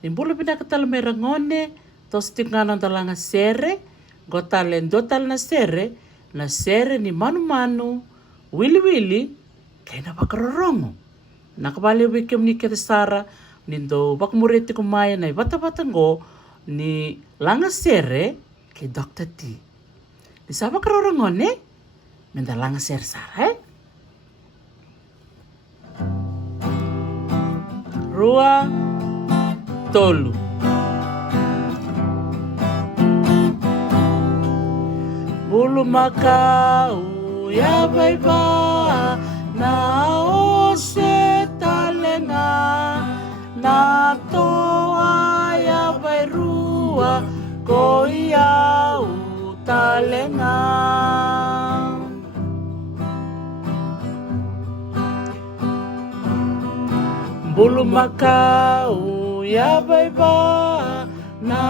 Nimbulu pinakatala merangone, tos tingana dalanga sere, gotale dotal na sere ni manu-manu, wili-wili, kaya na bakarorongo. Nakabali wikim ni Keresara, nindo bakmuriti kumaya na bata-batango, ni langa sere, kay Dr. T. Di sa bakarorongo menda langa sere sara, Rua tolu. Bulu makau ya baiba na ose talenga na toa ya bairua ko ia talenga. Bulu makau ya baiba na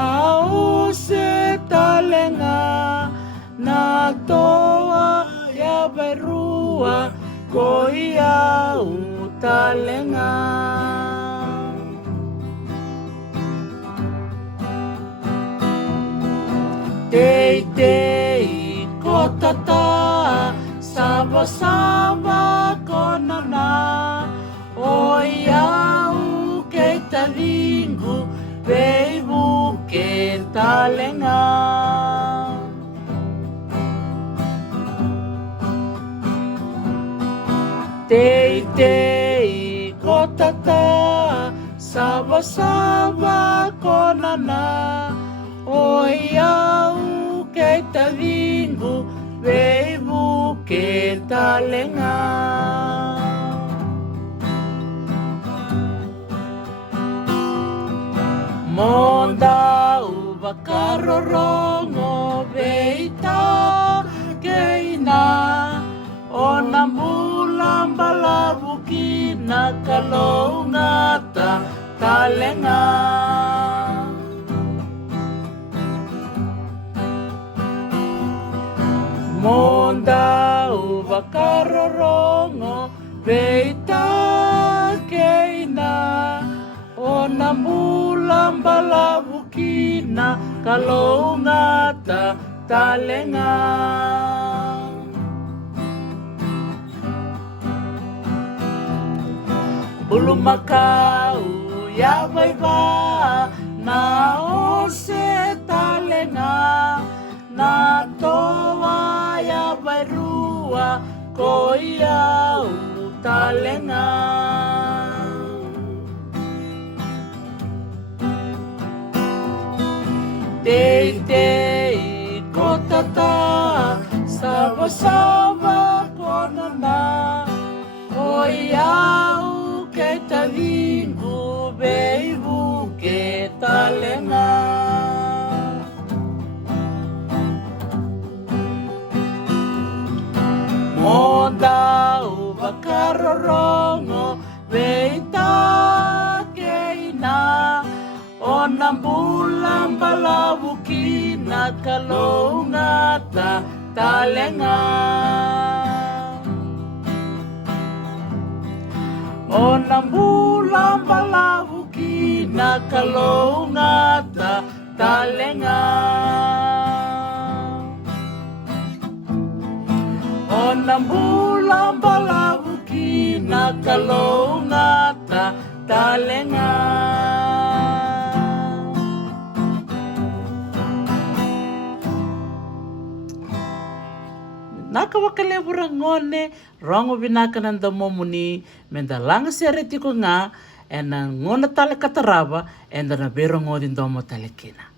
use talenga na toa ya bairua ko ia talenga. Tei tei ko tata sama-sama ko nana o iau kei talingu beibu ke talenga. Tei tei ko tata sama-sama ko nana o iau kei talingu beibu ke talenga. Monda bakarorongo beita keina ona mulang balabuki na kalongata talenga. Monda bakarorongo beita keina ona mulang balabuki na kalongata talenga. Bulu makau ya baiba na ose talenga na toa ya bairua ko ia talenga. Tei tei ko tata sama-sama ko nana o iau ke talingu beibu ke talenga. Monda bakarorongo beita keina ona bulang balabuki na kalongata talenga. Ona bulang balabuki na kalongata talenga. Ona bulang balabuki na kalongata talenga. Nakawakalebu ngone rongo binaka nanda momuni menda langa sereti ko nga ena ngona tale kataraba enda na bero ngodin domo talekina.